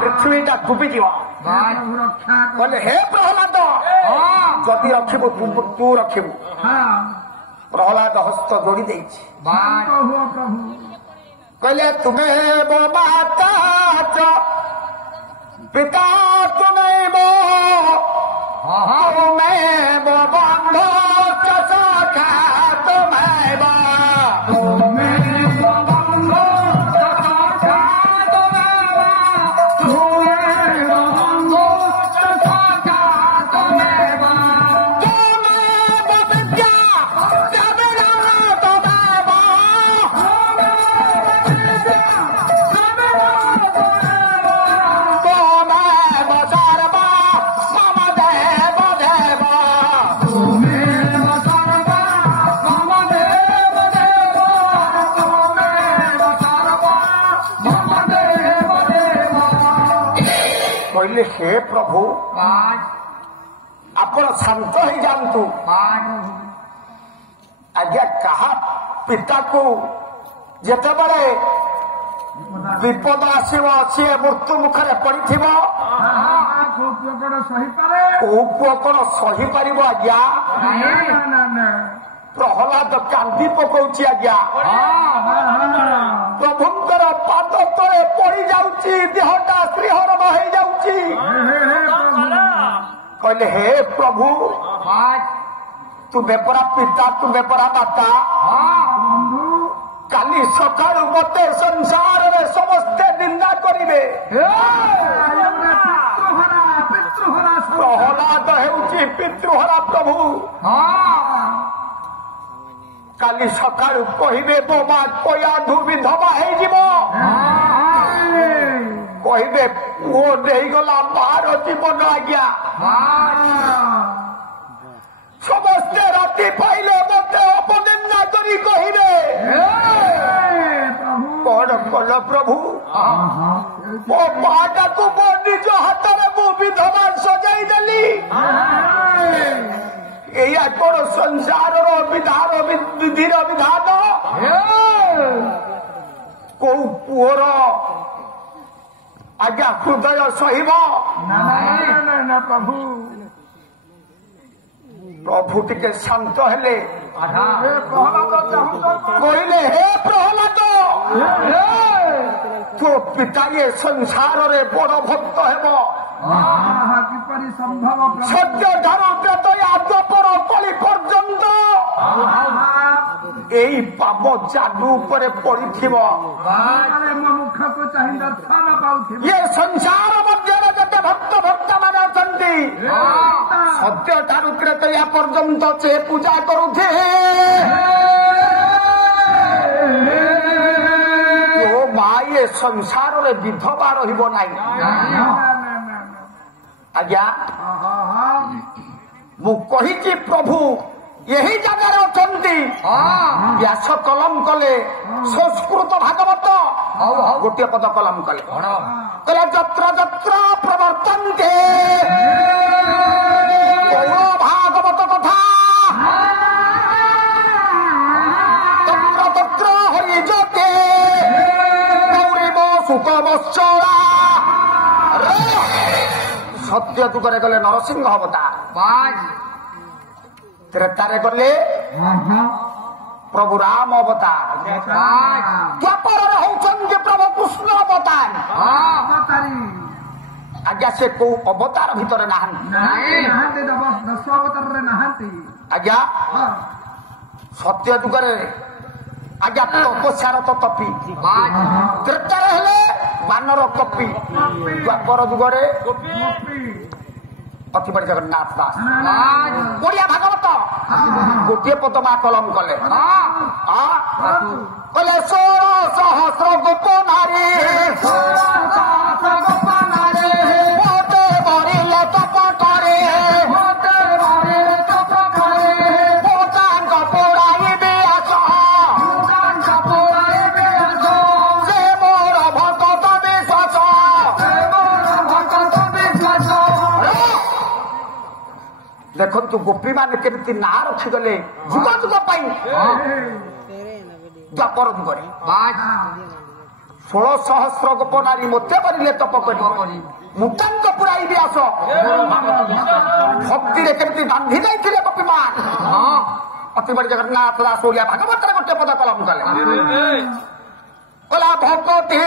पृथ्वीटा डुबिଯିବ କହିଲେ हे प्रहलाद ଯଦି ରଖିବୁ ତୁ ରଖିବୁ प्रहलाद हस्त जोड़ी ଦେଇଛି କହିଲେ ତୁମେ ମୋ ମାତା पिता तुम्हें वो तुम्हें वो बंधो सखा तुम्हें वो तुम्हें वो बंधो सखा तुम्हें वो तुम्हें वो बंधो सखा तुम्हें वो तुम्हें वो विद्या जबरा तुम्हें वो कहले हे प्रभु आपण शांत हो जातु आज्ञा कहा पिता को जिते बड़े विपद आसव सी मृत्यु मुखरे पड़ी पुओ कौन सही पार आज्ञा प्रहलाद कांदी पकाउची आज्ञा प्रभुंकर पाद तले पड़ी जाउची देहटा श्रीहरण हो जाउची कहले हे प्रभु तुम्हें परा पिता तुम्हें परा माता काली सकाल मते संसार में समस्ते निंदा करिवे प्रहलाद हेउची पितृहरा प्रभु काली सकाल कहे मो माँ कयाधु विधवा कहे पुओ नहीं गला बाहर जीवन आज्ञा समस्ते राति पाइले मत अपनिंदा करी कहे कौन कल प्रभु मो माटा को मो निज हाथ में मु विधवा सजाई देली या कौन संसार विधान विधि विधान कौ पुअर आज्ञा हृदय सहिब प्रभु प्रभु टिके शांत हेले कहले हे प्रहलाद तो पिता ये संसार रे बड़ भक्त हेब सत्य ठारू द्वापर कली पर्यंत यही पाप जादू पर पड़ी ये संसार मध्य जते भक्त भक्त मान अच्छा सत्य ठारू त्रेतया पर्यंत से पूजा करुथे माँ ये संसार रे विधवा रहिब नाही आज्ञा मु कही प्रभु यही जगह अछंती व्यास कलम कले संस्कृत भागवत गोटे पद कलम कले जत्र जत्र प्रवर्तन्ते भागवत कथा तत्र तत्र हरिजते गौरीव सुखवत्सला सत्य जुगरे गले नरसिंह अवतार त्रेतारे गले प्रभु राम अवतार द्वापर होउछन्ति प्रभु कृष्ण अवतार आज्ञा से को अवतार भीतर नाहांती आज्ञा सत्य जुगरे आज्ञा तपस्यार तो तपी त्रेतारे हेले बानर कपी द्वापर जुगरे अति बड़ी जगन्नाथ दास ओडिया भागवत गोटे पद माँ कलम कले कले 16 सहस्र गोप नारी मोटे बरिले तप करे भूतान पोड़ाइबे आस से मोर भक्त विश्वास देखु गोपी मान केमती ना रखिगले जुग जुग द्वापर जुग 16,000 ଗୋପ ନାରୀ ମୋତେ କରିଲେ ତପ କରି ମୁକ୍ତାଙ୍କ ପୁରାଇବି ଆସ ଭକ୍ତିରେ କେମିତି ବାନ୍ଧି ଯାଇଥିଲେ ଗୋପୀମା ଅତିବଡ଼ି ଜଗନ୍ନାଥ ଦାସ ଓଡ଼ିଆ ଭାଗବତରେ ଗୋଟେ ପଦ କଲମ କଲେ କଲା ଭଗବତୀ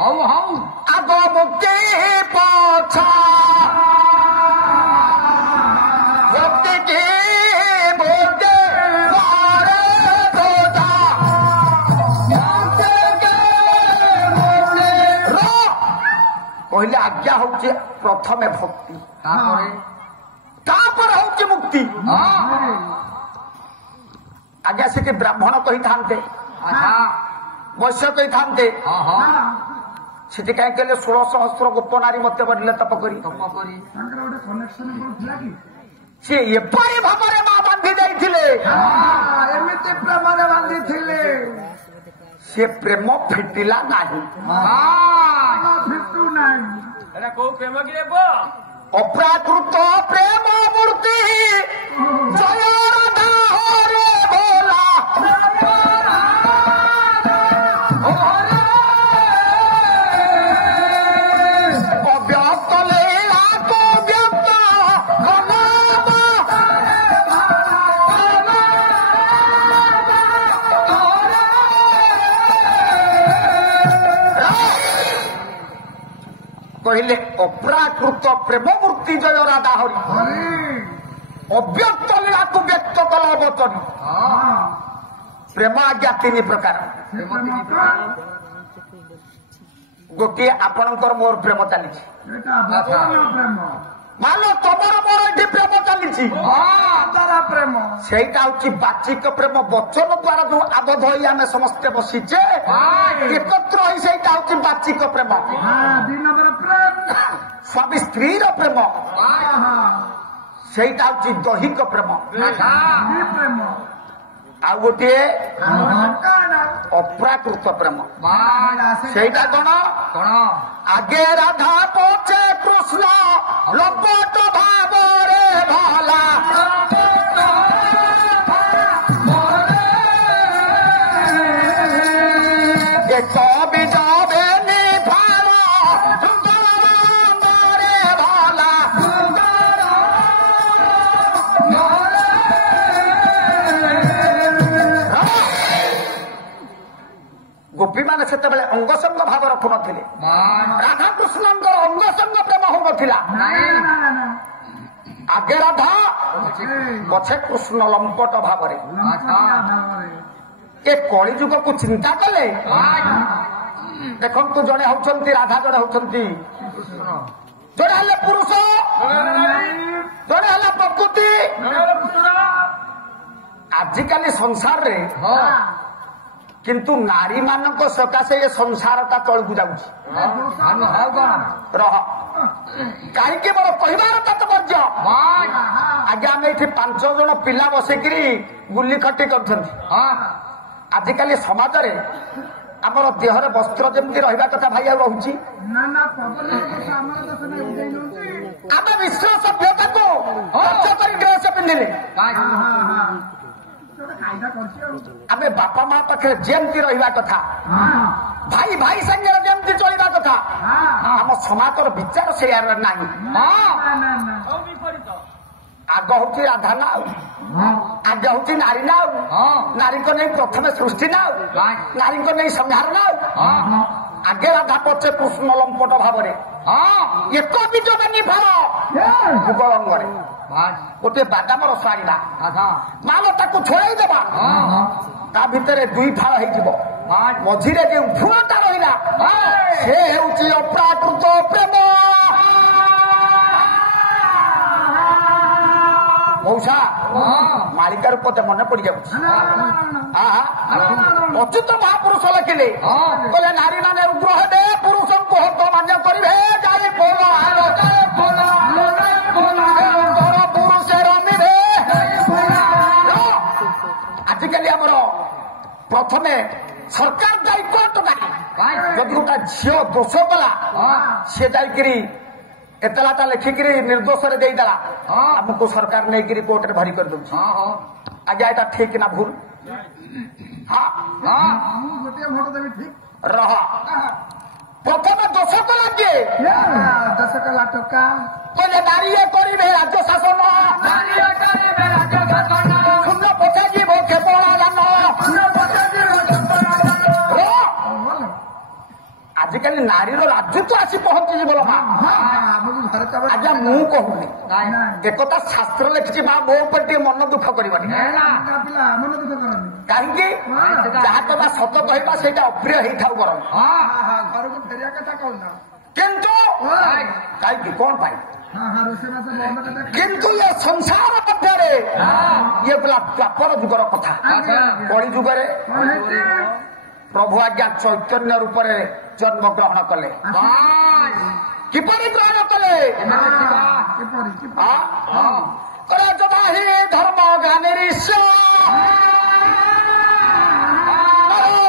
ହଉ ହଉ ଆଗ ମୁକ୍ତି ପଛା ଭକ୍ତି କି ବୋଧେ କହିଲେ ଆଜ୍ଞା ହଉଛି ପ୍ରଥମେ ଭକ୍ତି ତାପରେ ହଉଛି ମୁକ୍ତି। ଆଜ୍ଞା ସେଠି ବ୍ରାହ୍ମଣ କହିଥାନ୍ତେ ବୈଶ୍ୟ କହିଥାନ୍ତେ ସେଠି କାହିଁ କହିଲେ 16,000 ଗୋପ ନାରୀ ମୋତେ ବଢିଲେ ତପ କରି ସିଏ ଏପରି ଭାବରେ ମା ବାନ୍ଧି ଦେଇଥିଲେ ଏମିତି ପ୍ରେମରେ ବାନ୍ଧିଥିଲେ ସେ ପ୍ରେମ ଫିଟିଲା ନାହିଁ। କୋଉ ପ୍ରେମ କି ରେ ଅପ୍ରାକୃତ ପ୍ରେମ ମୂର୍ତ୍ତି ଜୟ ରାଧା ହରେ ଭୋଲା ଅବ୍ୟକ୍ତ ଲୀଳାକୁ ବ୍ୟକ୍ତ କହିଲେ ଅପ୍ରାକୃତ ପ୍ରେମ ମୂର୍ତ୍ତି ଜୟ ରାଧା ହରି ଅବ୍ୟକ୍ତ ଲୀଳାକୁ ବ୍ୟକ୍ତ କଲ ବଚନ ପ୍ରେମ ଆଜ୍ଞା 3 ପ୍ରକାର ଗୋଟିଏ ଆପଣଙ୍କର ମୋର ପ୍ରେମ ଚାଲିଛି ମାନ ତମର ମୋର ଏଠି ପ୍ରେମ ଚାଲିଛି ପ୍ରେମ ସେଇଟା ହଉଛି ବାଚିକ ପ୍ରେମ ବଚନ ଦ୍ଵାରା ଯୋଉ ଆବଦ୍ଧ ହୋଇ ଆମେ ସମସ୍ତେ ବସିଛେ ଏକତ୍ର ହୋଇ ସେଇଟା ହଉଛି ବାଚିକ ପ୍ରେମ। ସ୍ୱାମୀ ସ୍ତ୍ରୀର ପ୍ରେମ ସେଇଟା ହଉଛି ଦୈହିକ ପ୍ରେମ ଆଉ ଗୋଟିଏ ଅପ୍ରାକୃତ ପ୍ରେମ ସେଇଟା କଣ ଆଗେ ରାଧା ପଛେ କୃଷ୍ଣ ଲପଟ ଭାବରେ ଭଲା ଏକ ବିଜବେ ନିଭାର ଭଲା ଗୋପୀମାନେ ସେତେବେଳେ ଅଙ୍ଗସଙ୍ଗ ଭାବ ରଖୁନଥିଲେ ରାଧାକୃଷ୍ଣଙ୍କର ଅଙ୍ଗସଙ୍ଗ ପ୍ରେମ ହଉନଥିଲା ଆଗେ ରାଧା ପଛେ କୃଷ୍ଣ ଲମ୍ପଟ ଭାବରେ ଏ କଳି ଯୁଗକୁ ଚିନ୍ତା କଲେ ଦେଖନ୍ତୁ ଜଣେ ହଉଛନ୍ତି ରାଧା ଜଣେ ହଉଛନ୍ତି ଜଣେ ହେଲେ ପୁରୁଷ ଜଣେ ହେଲା ପ୍ରକୃତି। ଆଜିକାଲି ସଂସାରରେ କିନ୍ତୁ ନାରୀ ମାନଙ୍କ ସକାଶେ ଏ ସଂସାରଟା ତଳକୁ ଯାଉଛି ରହ କାହିଁକି ମୋର କହିବାର ତାତ୍ପର୍ଯ୍ୟ ଆଜ୍ଞା ଆମେ ଏଠି 5 ଜଣ ପିଲା ବସିକିରି ଗୁଲି ଖଟି କରୁଛନ୍ତି। ଆଜିକାଲି ସମାଜରେ ଆମର ଦେହରେ ବସ୍ତ୍ର ଯେମିତି ରହିବା କଥା ଭାଇ ଆଉ ରହୁଛି ଆମେ ମିଶ୍ର ସଭ୍ୟତାକୁ ଖର୍ଚ୍ଚ କରି ଡ୍ରେସ ପିନ୍ଧିଲେ ଆମେ ବାପା ମା ପାଖରେ ଯେମିତି ରହିବା କଥା ଭାଇ ଭାଇ ସାଙ୍ଗରେ ଯେମିତି ଚଳିବା କଥା ଆମ ସମାଜର ବିଚାର ସେଇଆରେ ନାହିଁ। ଆଗ ହଉଛି ରାଧା ନା ଆଗ ହଉଛି ନାରୀ ନା ନାରୀଙ୍କ ନେଇ ପ୍ରଥମେ ସୃଷ୍ଟି ନା ନାରୀଙ୍କ ନେଇ ସଂହାର ନା ଆଗେ ରାଧା ପଛେ କୃଷ୍ଣ ଲମ୍ପଟ ଭାବରେ ଏକ ବିଜବାନୀ ଭାବ ଭୂଗୋଳଙ୍ଗରେ ଗୋଟିଏ ବାଦାମ ରସ ଆଣିବା ମାଲ ତାକୁ ଛଡ଼ାଇ ଦେବା ତା ଭିତରେ 2 ଫାଳ ହେଇଯିବ ମଝିରେ ଯେଉଁ ଭ୍ରୁଣଟା ରହିଲା ସେ ହେଉଛି ଅପ୍ରାକୃତ ପ୍ରେମ। ମଉସା ମାଳିକା ରୂପତେ ମନେ ପଡିଯାଉଛି ଅଚ୍ୟୁତ ମହାପୁରୁଷ ଲେଖିଲେ କହିଲେ ନାରୀ ମାନେ ଉଗ୍ର ହେବେ ପୁରୁଷଙ୍କୁ ହତ ମାନ୍ୟ କରିବେ ଗାଳି ପୋଲ ପୁରୁଷ ରମିବେ। ଆଜିକାଲି ଆମର ପ୍ରଥମେ ସରକାର ଯାଇ କୋର୍ଟ ନାହିଁ ଯଦି ଗୋଟା ଝିଅ ଦୋଷ କଲା ସେ ଯାଇକିରି ଏତଲାଟା ଲେଖିକିରି ନିର୍ଦ୍ଦୋଷରେ ଦେଇଦେଲା ଆମକୁ ସରକାର ନେଇକିରି କୋର୍ଟରେ ଭରି କରିଦଉଛି। ଆଜ୍ଞା ଏଟା ଠିକ ନା ଭୁଲ गोटे भोट देवी ठीक रह प्रथम दश कला किए 10 कला टका କହିଲେ ନାରୀଏ କରିବେ ରାଜ୍ୟ ଶାସନ ଶୂନ୍ୟ ପଚାଯିବ କେବଳ ଦାନ ଆଜିକାଲି ନାରୀର ରାଜ୍ୟତ୍ୱ ଆସି ପହଞ୍ଚିଯିବ ଲୋ ମା ଆଜ୍ଞା ମୁଁ କହୁନି ଏକଥା ଶାସ୍ତ୍ର ଲେଖିଛି ମା ମୋ ଉପରେ ଟିକେ ମନ ଦୁଃଖ କରିବନି କାହିଁକି ଯାହା କଥା ସତ କହିବା ସେଇଟା ଅପ୍ରିୟ ହେଇଥାଉ ବରଂ ଘରକୁ ଫେରିବା କଥା କହୁନ କିନ୍ତୁ କାହିଁକି କଣ ପାଇଁ କିନ୍ତୁ ଏ ସଂସାର ମଧ୍ୟରେ ଇଏ ହେଲା ଦ୍ୱାପର ଯୁଗର କଥା କଳି ଯୁଗରେ ପ୍ରଭୁ ଆଜ୍ଞା ଚୈତନ୍ୟ ରୂପରେ ଜନ୍ମ ଗ୍ରହଣ କଲେ କିପରି ଗ୍ରହଣ କଲେ ଯଥା ହି ଧର୍ମ ଜ୍ଞାନିରୀଶ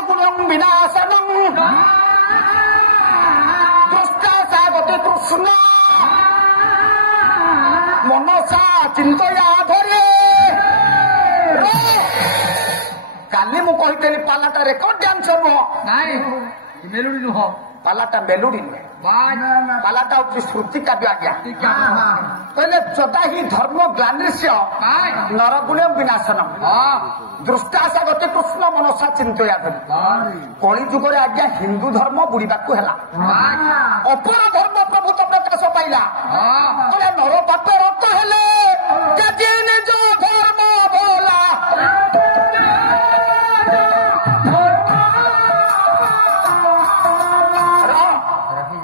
ଗୁଣଂ ବିନାଶନଂ ଦୃଷ୍ଟା ସାଗତି କୃଷ୍ଣ ମନସା ଚିନ୍ତୟା ଧରେ କାଲି ମୁଁ କହିଥିଲି ପାଲାଟା ରେକର୍ଡ ଡ୍ୟାନ୍ସ ନୁହଁ ମେଲୋଡି ନୁହଁ ପାଲାଟା ମେଲୋଡି ନୁହେଁ ପାଲାଟା ହଉଛି ଶ୍ରୁତି କାବ୍ୟ ଆଜ୍ଞା କହିଲେ ଯଦା ହି ଧର୍ମ ଗ୍ଲାନିଶ୍ୟ ନରଗୁଣ ବିନାଶନ ଦୃଷ୍ଟାଶା ଗତି କୃଷ୍ଣ ମନସା ଚିନ୍ତୟା ଧରି କଳି ଯୁଗରେ ଆଜ୍ଞା ହିନ୍ଦୁ ଧର୍ମ ବୁଡିବାକୁ ହେଲା ଅପର ଧର୍ମ ପ୍ରଭୁତ୍ୱ ପ୍ରକାଶ ପାଇଲା କହିଲେ ନର ପାପ ରକ୍ତ ହେଲେ ନିଜ ଧର୍ମ ଭଲା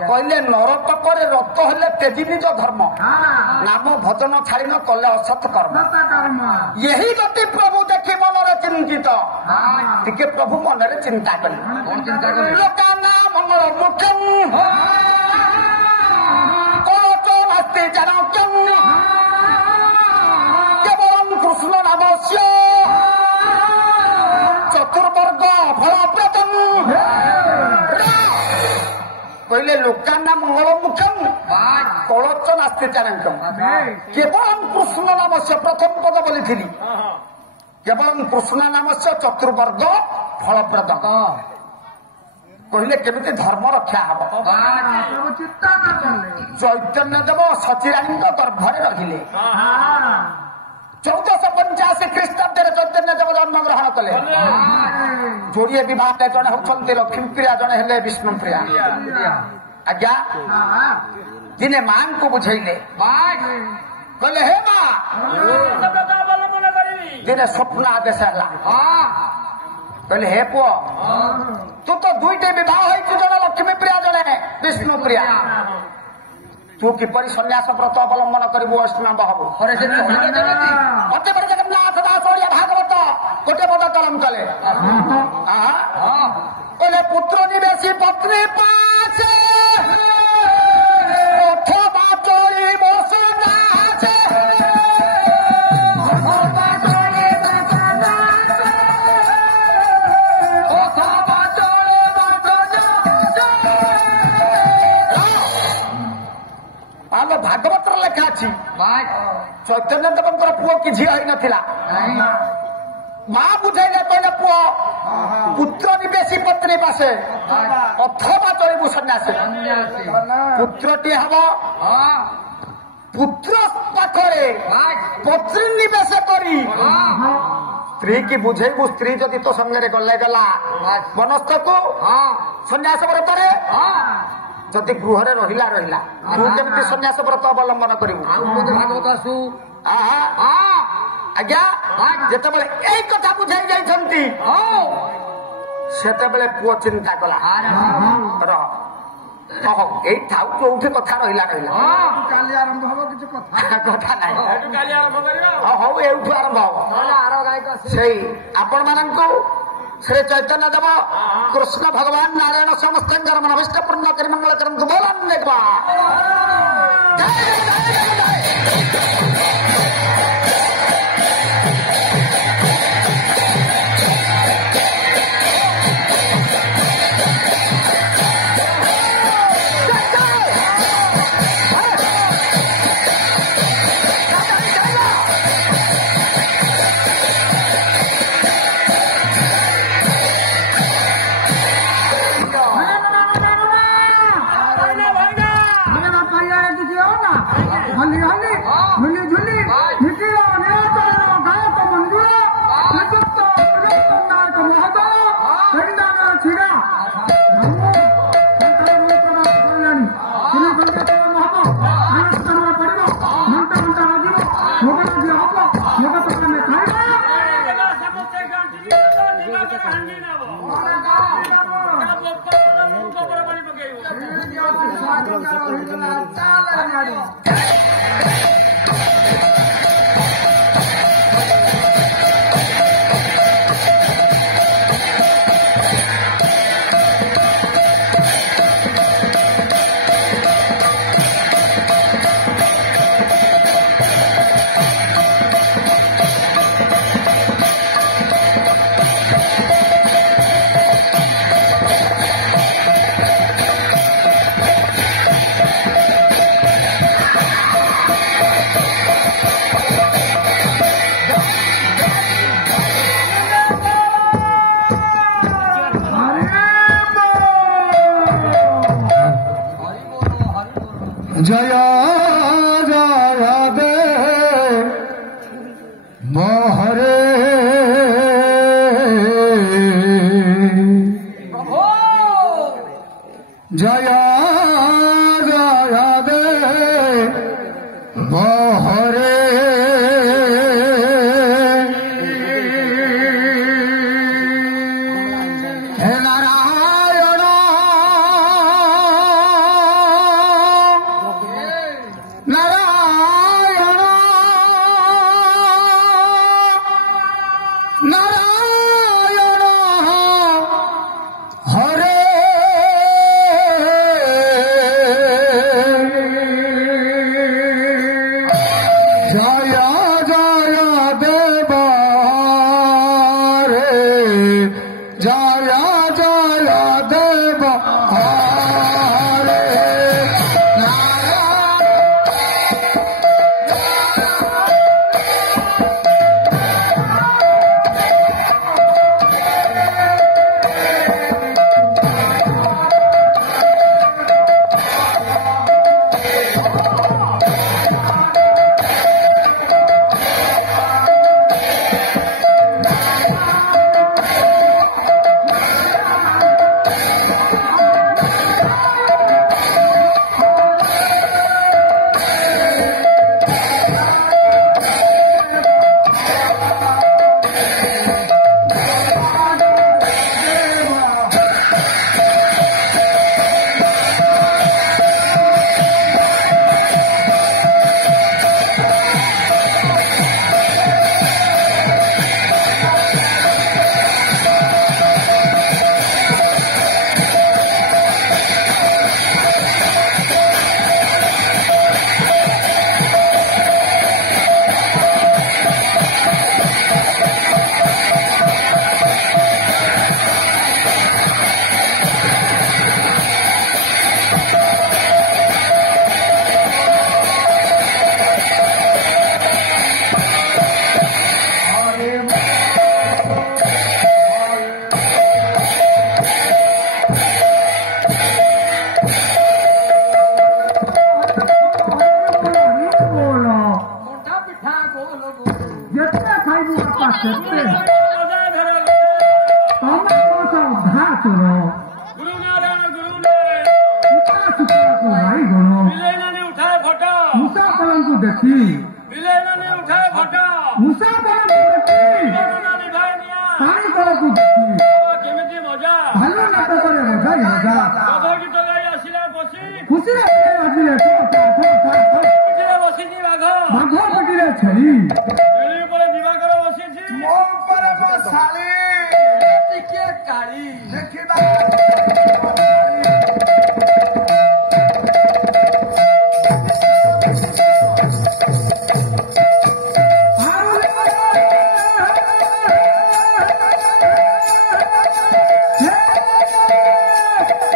କହିଲେ ନରକପରେ ରକ୍ତ ହେଲେ ତେଜି ନିଜ ଧର୍ମ ନାମ ଭଜନ ଛାଡ଼ି ନ କଲେ ଅସତ କର୍ମ ଏହି ଗତି ପ୍ରଭୁ ଦେଖି ମନରେ ଚିନ୍ତିତ ଟିକେ ପ୍ରଭୁ ମନରେ ଚିନ୍ତା କଲେ ଲୋକାନା ମଙ୍ଗଳ ମୁଖ୍ୟଂ କଳଚ ନାସ୍ତି ଚାଣକ୍ୟଂ କେବଳଂ କୃଷ୍ଣ ନାମସ୍ୟ ଚତୁର୍ବର୍ଗ ଫଳପ୍ରଦଂ କହିଲେ ଲୋକାନା ମଙ୍ଗଳ ମୁଖ୍ୟଂ କଳଚ ନାସ୍ତି ଚାଣକ୍ୟଂ କେବଳଂ କୃଷ୍ଣ ନାମସ୍ୟ ପ୍ରଥମ ପଦ ବୋଲିଥିଲି କେବଳଂ କୃଷ୍ଣ ନାମସ୍ୟ ଚତୁର୍ବର୍ଗ ଫଳପ୍ରଦ କହିଲେ କେମିତି ଧର୍ମ ରକ୍ଷା ହବ ଚୈତନ୍ୟ ଦେବ ସଚିରାଣୀଙ୍କ ଗର୍ଭରେ ରହିଲେ 1485 ଖ୍ରୀଷ୍ଟାବ୍ଦରେ ଚୈତନ୍ୟ ଦେବ ଜନ୍ମଗ୍ରହଣ କଲେ ଯୋଡ଼ିଏ ବିବାହରେ ଜଣେ ହଉଛନ୍ତି ଲକ୍ଷ୍ମୀପ୍ରିୟା ଜଣେ ହେଲେ ବିଷ୍ଣୁପ୍ରିୟା ଆଜ୍ଞା ଦିନେ ମାଙ୍କୁ ବୁଝେଇଲେ କହିଲେ ହେ ମା ଦିନେ ସ୍ୱପ୍ନ ଆଦେଶ ହେଲା କହିଲେ ହେ ପୁଅ ତୁ ତ ଦୁଇଟି ବିବାହ ହେଇଛୁ ଜଣେ ଲକ୍ଷ୍ମୀପ୍ରିୟା ଜଣେ ବିଷ୍ଣୁପ୍ରିୟା ତୁ କିପରି ସନ୍ନ୍ୟାସ ବ୍ରତ ଅବଲମ୍ବନ କରିବୁ ବୈଷ୍ଣବ ହବୁ ମତେ ବଡ ଜଗନ୍ନାଥ ଦାସ ଓଡ଼ିଆ ଭାଗବତ ଗୋଟେ ପଦ କଲମ କଲେ କହିଲେ ପୁତ୍ର ନିବେଶୀ ପତ୍ନୀ ପାଛେ ଅଥବା ଚଳିବ ସନ୍ନ୍ୟାସେ ଭାଗବତର ଲେଖା ଅଛି ଚୈତନ୍ୟ ଦେବଙ୍କର ପୁଅ କି ଝିଅ ହେଇନଥିଲା ମା ବୁଝେଇଲେ କହିଲେ ପୁଅ ପୁତ୍ର ନିବେଶୀ ପତ୍ନୀ ପାଶେ ଅଥବା ଚଳିବୁ ସନ୍ନ୍ୟାସୀ ପୁତ୍ରଟିଏ ହବ ପୁତ୍ର ପାଖରେ ପତ୍ନୀ ନିବେଶ କରି ସ୍ତ୍ରୀ କି ବୁଝେଇବୁ ସ୍ତ୍ରୀ ଯଦି ତୋ ସାଙ୍ଗରେ ଗଲେ ଗଲା ବନସ୍ଥକୁ ସନ୍ନ୍ୟାସ ବ୍ରତରେ ଯଦି ଗୃହରେ ରହିଲା ରହିଲା ତୁ କେମିତି ସନ୍ନ୍ୟାସ ବ୍ରତ ଅବଲମ୍ବନ କରିବୁ ଭାଗବତ ଆସୁ ଆଜ୍ଞା ଯେତେବେଳେ ଏଇ କଥା ବୁଝାଇ ଯାଇଛନ୍ତି ସେତେବେଳେ ପୁଅ ଚିନ୍ତା କଲା ଏଇ ଥାଉ ଯୋଉଠି କଥା ରହିଲା ରହିଲା କାଲି ଆରମ୍ଭ ହବ କିଛି କଥା ନାହିଁ ହଉ ଏଇଠୁ ଆରମ୍ଭ ହବ ସେଇ ଆପଣ ମାନଙ୍କୁ श्री चैतन्य देव कृष्ण भगवान नारायण समस्त मनभिष्ट पूर्ण कर मंगल करंतु बोलन हल्ली हल्ली झुल्ली झुल्ली निखिल निराचरण गायक मंदिर निଯୁକ୍ତ ନାୟକ ମହୋଦୟ ସରିଦାନ ଛିଡ଼ା जया जया दे मोहरे जया जया दे मोहरे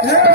Yeah.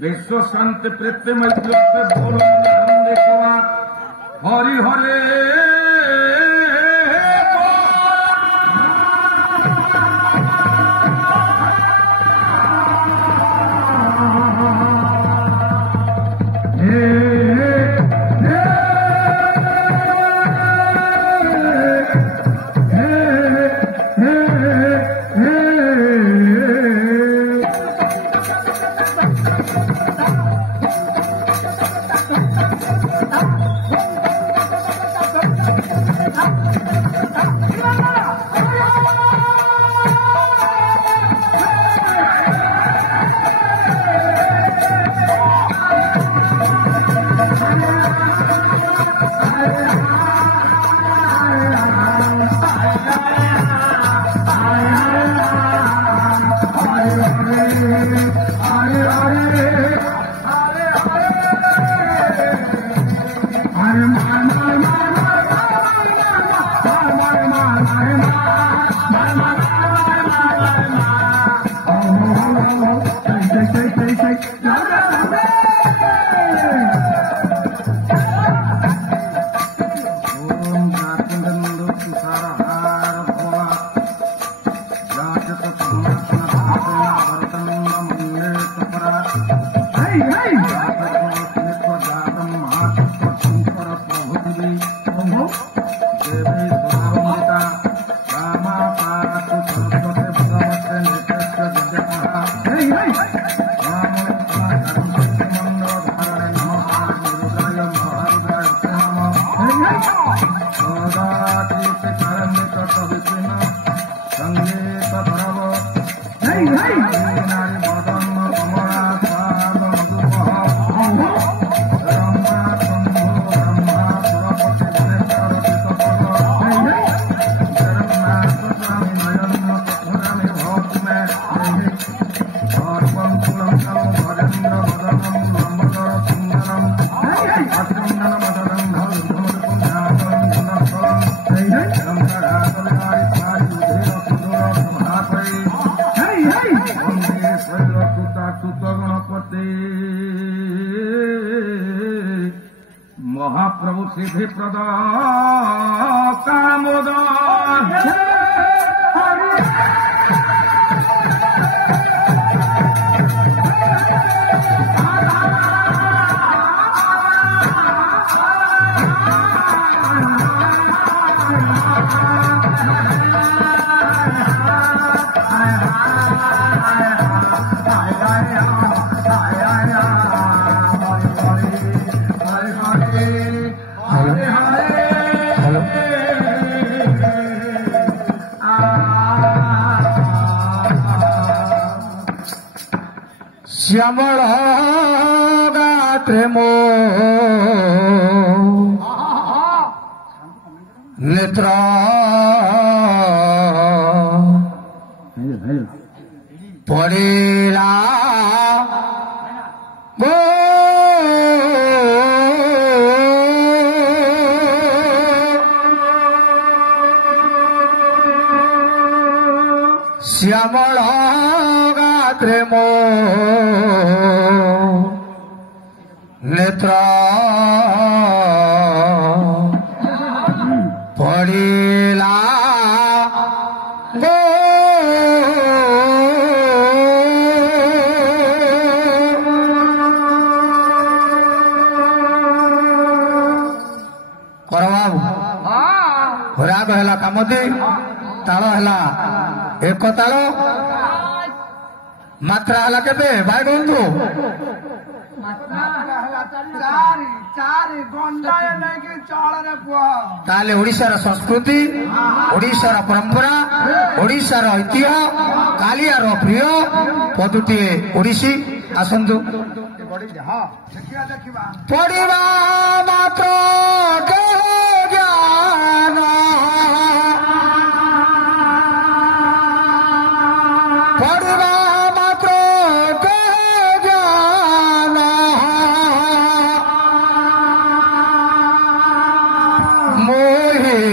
विश्व शांति प्रीति मैत्री बोलो हरि हरे महाप्रभु सिद्धि प्रदा कामोद श्यामल गात्रे मो नेत्र पड़ेला गो श्यामल गात्रे मो नेत्र पड़ेला गो राग है कामदी ताल है एक ताल मात्रा है के भाई बंधु ताले ओडिशार संस्कृति ओडिशार परंपरा ओडिशार ऐतिह्य कालियार प्रिय पदुटी ओडिशी आसंतु पढ़ा मात्र ज्ञान पढ़ा मात्र ज्ञान मोहि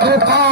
Oh,